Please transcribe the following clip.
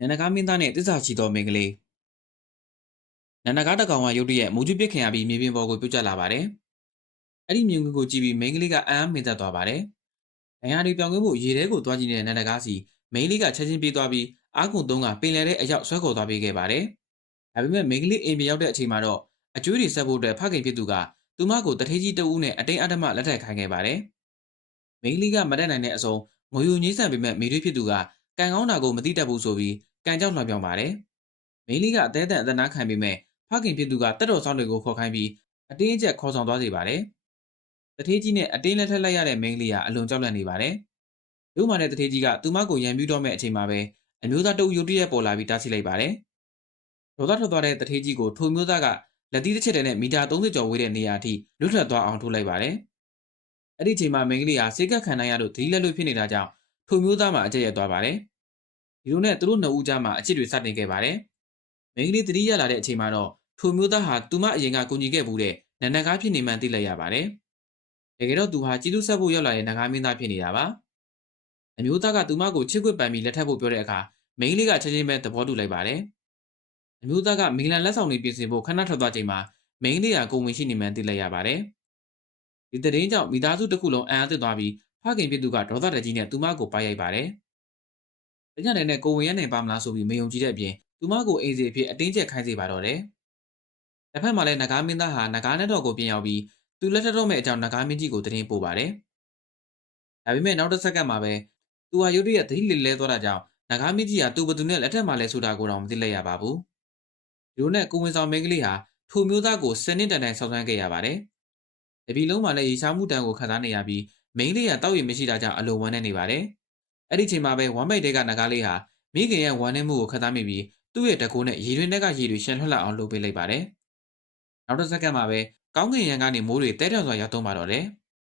နန္ဒကားမင်းသားနဲ့တစ္ဆာချီတော်မင်္ဂလေးနန္ဒကားတကောင်ကရုတ်တရက်မူကျူပစ်ခင်ရပြီးမြေပြင်ပေါ်ကိုပြုတ်ကျလာပါတယ်။အဲ့ဒီမြင်ကွင်းကိုကြည့်ပြီးမင်္ဂလေးကအံ့အားမင်သက်သွားပါတယ်။ဒဏ်ရာတွေပြောင်းကွင်းဖို့ရေထဲကိုသွားကြည့်နေတဲ့နန္ဒကားစီမင်္ဂလေးကချက်ချင်းပြေးသွားပြီးအာကုံသုံးကပင်လယ်ထဲအရောက်ဆွဲခေါ်သွားပေးခဲ့ပါတယ်။ဒါပေမဲ့မင်္ဂလေးအိမ်ပြန်ရောက်တဲ့အချိန်မှာတော့အကျွေးတွေဆက်ဖို့အတွက်ဖခင်ဖြစ်သူကသူမကိုတထေးကြီးတဦးနဲ့အတိတ်အဓမ္မလက်ထပ်ခိုင်းခဲ့ပါတယ်။မင်္ဂလေးကမတတ်နိုင်တဲ့အစုံငိုယိုညှိဆန်ပေမဲ့မိတွေဖြစ်သူကကံကောင်းတာကိုမသိတတ်ဘူးဆိုပြီးကံကြောက်လွှမ်းပြောင်းပါတယ်။မင်းလေးကအသေးအံအသနာခံပေမဲ့ဖခင်ဖြစ်သူကတက်တော်ဆောင်တွေကိုခေါ်ခိုင်းပြီးအတင်းအကျပ်ခေါ်ဆောင်သွားစေပါတယ်။တထေးကြီးနဲ့အတင်းလက်ထက်လိုက်ရတဲ့မင်းလေးကအလွန်ကြောက်လန့်နေပါတယ်။ရုံးမာတဲ့တထေးကြီးကသူမကိုရန်ပြူတော့မဲ့အချိန်မှာပဲအမျိုးသားတအုပ်ရုတ်တရက်ပေါ်လာပြီးတားဆီးလိုက်ပါတယ်။ဒေါသထွက်သွားတဲ့တထေးကြီးကိုထိုမျိုးသားကလက်သီးတစ်ချက်တည်းနဲ့မီတာ30ကျော်ဝေးတဲ့နေရာအထိလွတ်ထွက်သွားအောင်ထိုးလိုက်ပါတယ်။အဲ့ဒီချိန်မှာမင်းကလေးဟာစိတ်ကပ်ခံနိုင်ရလို့ဒီလက်လွတ်ဖြစ်နေတာကြောင့်ထိုမျိုးသားမှာအကျက်ရသွားပါတယ်။ဒီလိုနဲ့သူတို့နှစ်ဦးကြားမှာအချစ်တွေစတင်ခဲ့ပါတယ်။မင်းကလေးတတိယလာတဲ့အချိန်မှာတော့ထိုမျိုးသားဟာသူမအရင်ကကူညီခဲ့မှုတဲ့နန္ဒကားဖြစ်နေမှန်းသိလိုက်ရပါတယ်။တကယ်တော့သူဟာကျေးဇူးဆက်ဖို့ရောက်လာတဲ့နဂါမင်းသားဖြစ်နေတာပါ။အမျိုးသားကသူမကိုချစ်ခွတ်ပန်ပြီးလက်ထပ်ဖို့ပြောတဲ့အခါမင်းကလေးကချက်ချင်းပဲသဘောတူလိုက်ပါတယ်။အမျိုးသားကမီလန်လက်ဆောင်တွေပြင်ဆင်ဖို့ခဏထွက်သွားချိန်မှာမင်းကလေးကကိုဝင်ရှိနေမှန်းသိလိုက်ရပါတယ်။ဒီတဲ့ရင်ကြောင့်မိသားစုတစ်ခုလုံးအံ့အားသင့်သွားပြီးဖခင်ဖြစ်သူကဒေါသတကြီးနဲ့သူမကိုပါရိုက်ပါတယ်။တညနေနဲ့ကိုဝင်ရနိုင်ပါမလားဆိုပြီးမယုံကြည်တဲ့အပြင်သူမကိုအိမ်စီအဖြစ်အတင်းကျပ်ခိုင်းစေပါတော့တယ်။တစ်ဖက်မှာလည်းနဂါမင်းသားဟာနဂါနဲ့တော်ကိုပြင်ရောက်ပြီးသူလက်ထပ်တော့မဲ့အကြောင်းနဂါမင်းကြီးကိုသတင်းပို့ပါတယ်။ဒါပေမဲ့နောက်တစ်စက္ကန့်မှာပဲသူဟာရုတ်တရက်သတိလစ်လဲသွားတာကြောင့်နဂါမင်းကြီးဟာသူ့ဘသူနဲ့လက်ထပ်မှလဲဆိုတာကိုတော့မသိလိုက်ရပါဘူး။ဒီလိုနဲ့ကိုဝင်ဆောင်မင်းကလေးဟာထိုမျိုးသားကို10နှစ်တန်တိုင်ဆောက်ဆန်းခဲ့ရပါတယ်။တပီလုံးမှာလည်းရေရှားမှုတန်ကိုခံစားနေရပြီးမင်းကလေးကတောက်ရည်မရှိတာကြောင့်အလိုဝမ်းနေပါတယ်။အဲ့ဒီချိန်မှာပဲဝမ်းမိတ်တဲကနဂါလေးဟာမိခင်ရဲ့ဝမ်းနည်းမှုကိုခံစားမိပြီးသူ့ရဲ့တကူနဲ့ရေတွင်းထဲကရေတွေရှန်ထွက်လာအောင်လုပ်ပေးလိုက်ပါတယ်။နောက်တစ်စက္ကန့်မှာပဲကောင်းကင်ရံကနေမိုးတွေတဲတောင်စွာရောက်တော့မှာတော့တယ်။